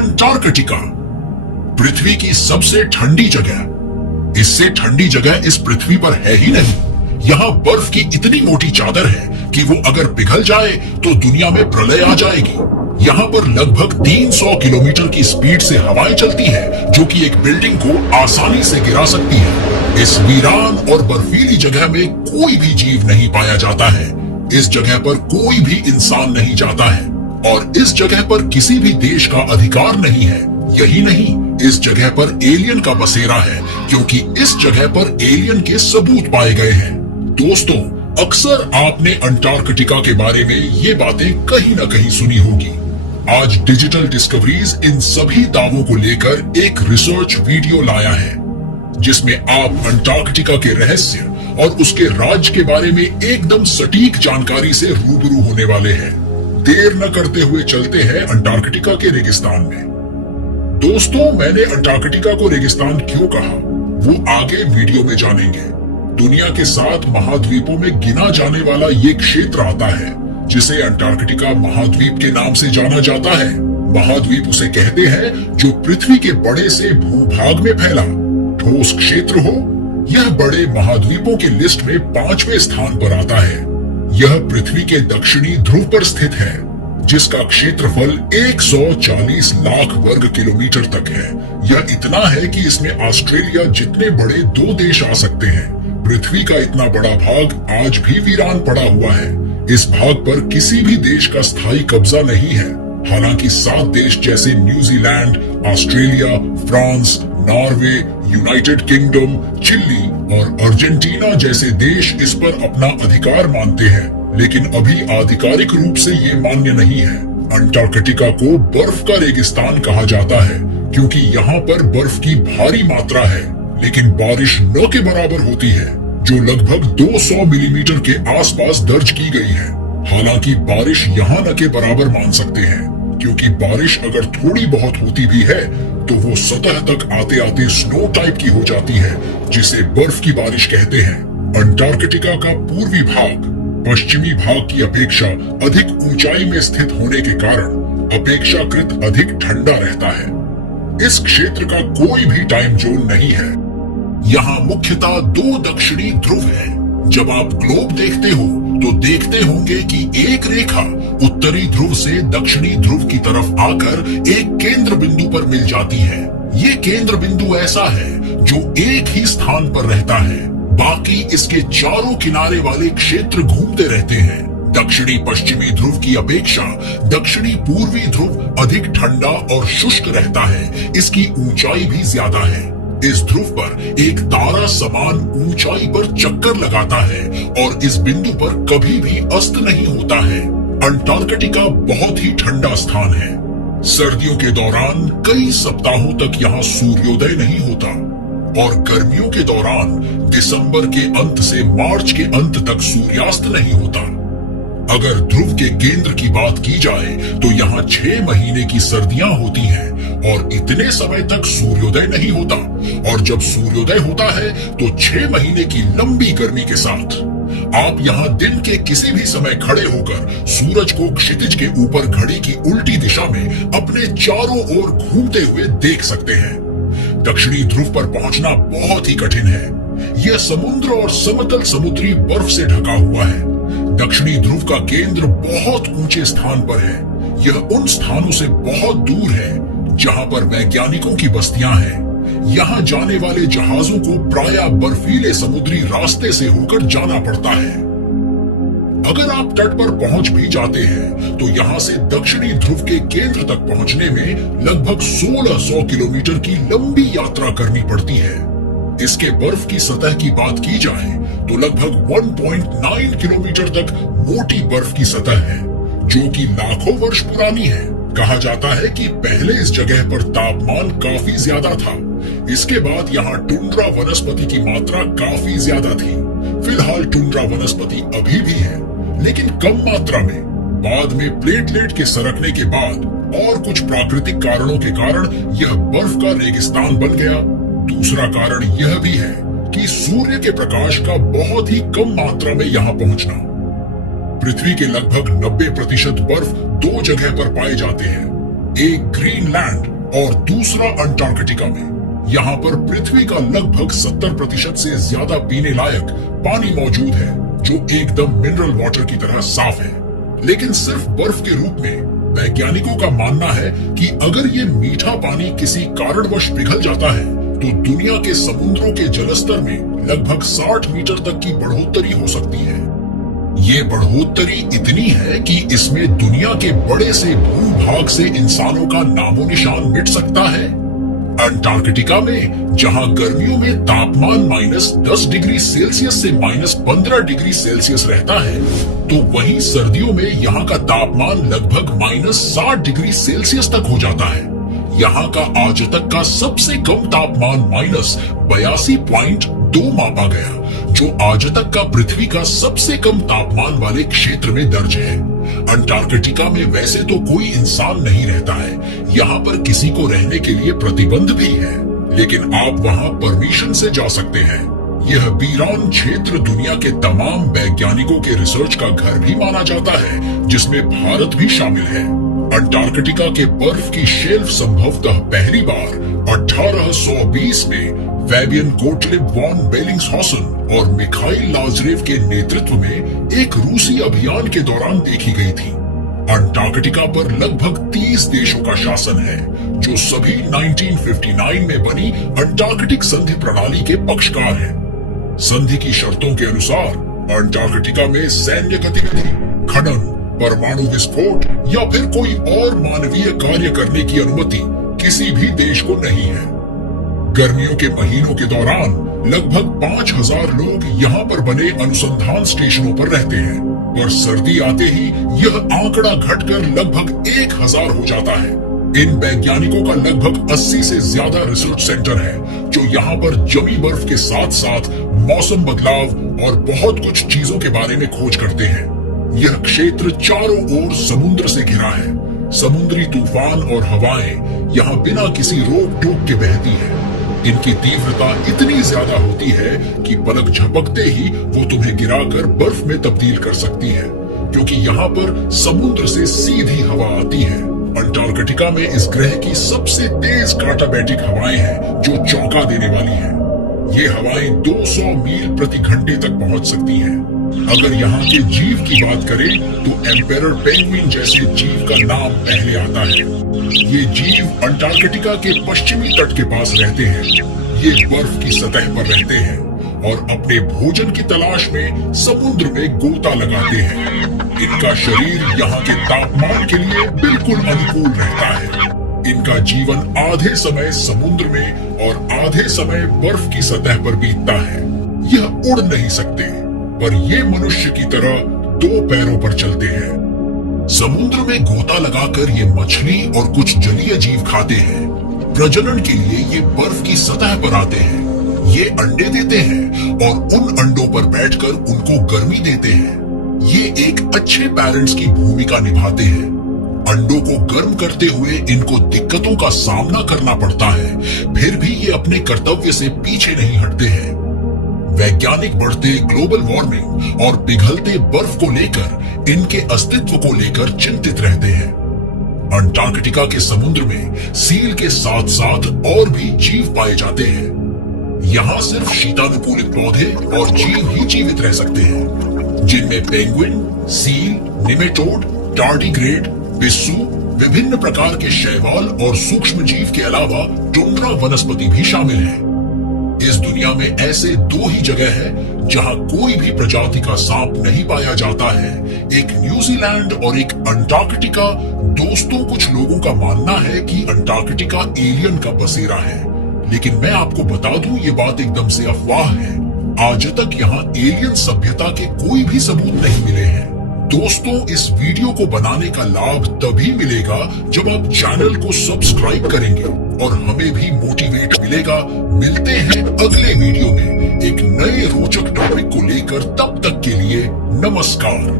Antarctica, पृथ्वी की सबसे ठंडी जगह। इससे ठंडी जगह इस पृथ्वी पर है ही नहीं। यहाँ बर्फ की इतनी मोटी चादर है कि वो अगर पिघल जाए तो दुनिया में प्रलय आ जाएगी। यहाँ पर लगभग 300 किलोमीटर की स्पीड से हवाएं चलती है, जो कि एक बिल्डिंग को आसानी से गिरा सकती है। इस वीरान और बर्फीली जगह में कोई भी जीव नहीं पाया जाता है। इस जगह पर कोई भी इंसान नहीं जाता है और इस जगह पर किसी भी देश का अधिकार नहीं है। यही नहीं, इस जगह पर एलियन का बसेरा है, क्योंकि इस जगह पर एलियन के सबूत पाए गए हैं। दोस्तों, अक्सर आपने अंटार्कटिका के बारे में ये बातें कहीं ना कहीं सुनी होगी। आज डिजिटल डिस्कवरीज इन सभी दावों को लेकर एक रिसर्च वीडियो लाया है, जिसमें आप अंटार्कटिका के रहस्य और उसके राज के बारे में एकदम सटीक जानकारी से रूबरू होने वाले हैं। देर न करते हुए चलते हैं अंटार्कटिका के रेगिस्तान में। दोस्तों, मैंने अंटार्कटिका को रेगिस्तान क्यों कहा, वो आगे वीडियो में जानेंगे। दुनिया के 7 महाद्वीपों में गिना जाने वाला ये क्षेत्र आता है, जिसे अंटार्कटिका महाद्वीप के नाम से जाना जाता है। महाद्वीप उसे कहते हैं जो पृथ्वी के बड़े से भूभाग में फैला ठोस क्षेत्र हो। यह बड़े महाद्वीपों की लिस्ट में 5वें स्थान पर आता है। यह पृथ्वी के दक्षिणी ध्रुव पर स्थित है, जिसका क्षेत्रफल 140 लाख वर्ग किलोमीटर तक है। यह इतना है कि इसमें ऑस्ट्रेलिया जितने बड़े 2 देश आ सकते हैं। पृथ्वी का इतना बड़ा भाग आज भी वीरान पड़ा हुआ है। इस भाग पर किसी भी देश का स्थायी कब्जा नहीं है। हालांकि 7 देश जैसे New Zealand, Australia, France, Norway, United Kingdom, Chile और अर्जेंटीना जैसे देश इस पर अपना अधिकार मानते हैं, लेकिन अभी आधिकारिक रूप से ये मान्य नहीं है। अंटार्कटिका को बर्फ का रेगिस्तान कहा जाता है, क्योंकि यहाँ पर बर्फ की भारी मात्रा है, लेकिन बारिश न के बराबर होती है, जो लगभग 200 मिलीमीटर के आसपास दर्ज की गई है। हालांकि बारिश यहाँ न के बराबर मान सकते हैं, क्योंकि बारिश अगर थोड़ी बहुत होती भी है तो वो सतह तक आते आते स्नो टाइप की हो जाती है, जिसे बर्फ की बारिश कहते हैं। अंटार्कटिका का पूर्वी भाग पश्चिमी भाग की अपेक्षा अधिक ऊंचाई में स्थित होने के कारण अपेक्षाकृत अधिक ठंडा रहता है। इस क्षेत्र का कोई भी टाइम जोन नहीं है। यहाँ मुख्यतः 2 दक्षिणी ध्रुव हैं। जब आप ग्लोब देखते हो तो देखते होंगे कि एक रेखा उत्तरी ध्रुव से दक्षिणी ध्रुव की तरफ आकर एक केंद्र बिंदु पर मिल जाती है। ये केंद्र बिंदु ऐसा है जो एक ही स्थान पर रहता है, बाकी इसके चारों किनारे वाले क्षेत्र घूमते रहते हैं। दक्षिणी पश्चिमी ध्रुव की अपेक्षा दक्षिणी पूर्वी ध्रुव अधिक ठंडा और शुष्क रहता है। इसकी ऊंचाई भी ज्यादा है। इस ध्रुव पर एक तारा समान ऊंचाई पर चक्कर लगाता है और इस बिंदु पर कभी भी अस्त नहीं होता है। अंटार्कटिका बहुत ही ठंडा स्थान है। सर्दियों के दौरान कई सप्ताहों तक यहाँ सूर्योदय नहीं होता और गर्मियों के दौरान दिसंबर के अंत से मार्च के अंत तक सूर्यास्त नहीं होता। अगर ध्रुव के केंद्र की बात की जाए तो यहाँ 6 महीने की सर्दियां होती हैं और इतने समय तक सूर्योदय नहीं होता, और जब सूर्योदय होता है तो 6 महीने की लंबी गर्मी के साथ आप यहाँ दिन के किसी भी समय खड़े होकर सूरज को क्षितिज के ऊपर घड़ी की उल्टी दिशा में अपने चारों ओर घूमते हुए देख सकते हैं। दक्षिणी ध्रुव पर पहुंचना बहुत ही कठिन है। यह समुद्र और समतल समुद्री बर्फ से ढका हुआ है। दक्षिणी ध्रुव का केंद्र बहुत ऊंचे स्थान पर है। यह उन स्थानों से बहुत दूर है जहां पर वैज्ञानिकों की बस्तियां हैं। यहाँ जाने वाले जहाजों को प्रायः बर्फीले समुद्री रास्ते से होकर जाना पड़ता है। अगर आप तट पर पहुंच भी जाते हैं तो यहाँ से दक्षिणी ध्रुव के केंद्र तक पहुंचने में लगभग 1600 किलोमीटर की लंबी यात्रा करनी पड़ती है। इसके बर्फ की सतह की बात की जाए तो लगभग 1.9 किलोमीटर तक मोटी बर्फ की सतह है, जो कि लाखों वर्ष पुरानी है। कहा जाता है कि पहले इस जगह पर तापमान काफी ज्यादा था। इसके बाद यहाँ टुंड्रा वनस्पति की मात्रा काफी ज्यादा थी। फिलहाल टुंड्रा वनस्पति अभी भी है, लेकिन कम मात्रा में। बाद में प्लेटलेट के सरकने के बाद और कुछ प्राकृतिक कारणों के कारण यह बर्फ का रेगिस्तान बन गया। दूसरा कारण यह भी है कि सूर्य के प्रकाश का बहुत ही कम मात्रा में यहाँ पहुंचना। पृथ्वी के लगभग 90% बर्फ 2 जगह पर पाए जाते हैं, एक ग्रीनलैंड और दूसरा अंटार्कटिका में। यहाँ पर पृथ्वी का लगभग 70% से ज्यादा पीने लायक पानी मौजूद है, जो एकदम मिनरल वाटर की तरह साफ है, लेकिन सिर्फ बर्फ के रूप में। वैज्ञानिकों का मानना है कि अगर ये मीठा पानी किसी कारणवश पिघल जाता है तो दुनिया के समुद्रों के जलस्तर में लगभग 60 मीटर तक की बढ़ोतरी हो सकती है। ये बढ़ोतरी इतनी है कि इसमें दुनिया के बड़े से भूभाग से इंसानों का नामो निशान मिट सकता है। अंटार्कटिका में जहां गर्मियों में तापमान -10 डिग्री सेल्सियस से -15 डिग्री सेल्सियस रहता है, तो वहीं सर्दियों में यहाँ का तापमान लगभग -60 डिग्री सेल्सियस तक हो जाता है। यहाँ का आज तक का सबसे कम तापमान -82.2 मापा गया, जो आज तक का पृथ्वी का सबसे कम तापमान वाले क्षेत्र में दर्ज है। अंटार्कटिका में वैसे तो कोई इंसान नहीं रहता है, यहाँ पर किसी को रहने के लिए प्रतिबंध भी है, लेकिन आप वहाँ परमिशन से जा सकते हैं। यह वीरान क्षेत्र दुनिया के तमाम वैज्ञानिकों के रिसर्च का घर भी माना जाता है, जिसमें भारत भी शामिल है। अंटार्कटिका के बर्फ की शेल्फ संभवतः पहली बार 1820 में फैबियन गोटलिब वॉन बेलिंग्सहॉसन और मिखाइल लाज़रेव के नेतृत्व में एक रूसी अभियान के दौरान देखी गई थी। अंटार्कटिका पर लगभग 30 देशों का शासन है, जो सभी 1959 में बनी अंटार्कटिक संधि प्रणाली के पक्षकार हैं। संधि की शर्तों के अनुसार अंटार्कटिका में सैन्य गतिविधि, खनन, परमाणु विस्फोट या फिर कोई और मानवीय कार्य करने की अनुमति किसी भी देश को नहीं है। गर्मियों के महीनों के दौरान लगभग 5000 लोग यहाँ पर बने अनुसंधान स्टेशनों पर रहते हैं, और सर्दी आते ही यह आंकड़ा घटकर लगभग 1000 हो जाता है। इन वैज्ञानिकों का लगभग 80 से ज्यादा रिसर्च सेंटर है, जो यहाँ पर जमी बर्फ के साथ साथ मौसम बदलाव और बहुत कुछ चीजों के बारे में खोज करते हैं। यह क्षेत्र चारों ओर समुद्र से घिरा है। समुद्री तूफान और हवाएं यहाँ बिना किसी रोक टोक के बहती है। इनकी तीव्रता इतनी ज्यादा होती है कि पलक झपकते ही वो तुम्हें गिराकर बर्फ में तब्दील कर सकती है, क्योंकि यहाँ पर समुद्र से सीधी हवा आती है। अंटार्कटिका में इस ग्रह की सबसे तेज काटाबैटिक हवाएं हैं, जो चौंका देने वाली हैं। ये हवाएं 200 मील प्रति घंटे तक पहुंच सकती हैं। अगर यहाँ के जीव की बात करें तो एम्पेरर पेंगुइन जैसे जीव का नाम पहले आता है। ये जीव अंटार्कटिका के पश्चिमी तट के पास रहते हैं। ये बर्फ की सतह पर रहते हैं और अपने भोजन की तलाश में समुद्र में गोता लगाते हैं। इनका शरीर यहाँ के तापमान के लिए बिल्कुल अनुकूल रहता है। इनका जीवन आधे समय समुद्र में और आधे समय बर्फ की सतह पर बीतता है। यह उड़ नहीं सकते, पर ये मनुष्य की तरह 2 पैरों पर चलते हैं। समुद्र में गोता लगाकर ये मछली और कुछ जलीय जीव खाते हैं। प्रजनन के लिए ये बर्फ की सतह पर आते हैं। ये अंडे देते हैं और उन अंडों पर बैठकर उनको गर्मी देते हैं। ये एक अच्छे पेरेंट्स की भूमिका निभाते हैं। अंडों को गर्म करते हुए इनको दिक्कतों का सामना करना पड़ता है, फिर भी ये अपने कर्तव्य से पीछे नहीं हटते हैं। वैज्ञानिक बढ़ते ग्लोबल वार्मिंग और पिघलते बर्फ को लेकर इनके अस्तित्व को लेकर चिंतित रहते हैं। अंटार्कटिका के समुद्र में सील के साथ साथ और भी जीव पाए जाते हैं। यहाँ सिर्फ शीतानुकूलित पौधे और जीव ही जीवित रह सकते हैं, जिनमें पेंगुइन, सील, निमेटोड, टार्डिग्रेड, पिस्सू, विभिन्न प्रकार के शैवाल और सूक्ष्म जीव के अलावा टुंड्रा वनस्पति भी शामिल है। इस दुनिया में ऐसे 2 ही जगह है जहां कोई भी प्रजाति का सांप नहीं पाया जाता है, एक न्यूजीलैंड और एक अंटार्कटिका। दोस्तों, कुछ लोगों का मानना है कि अंटार्कटिका एलियन का बसेरा है, लेकिन मैं आपको बता दूं ये बात एकदम से अफवाह है। आज तक यहाँ एलियन सभ्यता के कोई भी सबूत नहीं मिले हैं। दोस्तों, इस वीडियो को बनाने का लाभ तभी मिलेगा जब आप चैनल को सब्सक्राइब करेंगे और हमें भी मोटिवेट मिलेगा। मिलते हैं अगले वीडियो में एक नए रोचक टॉपिक को लेकर। तब तक के लिए नमस्कार।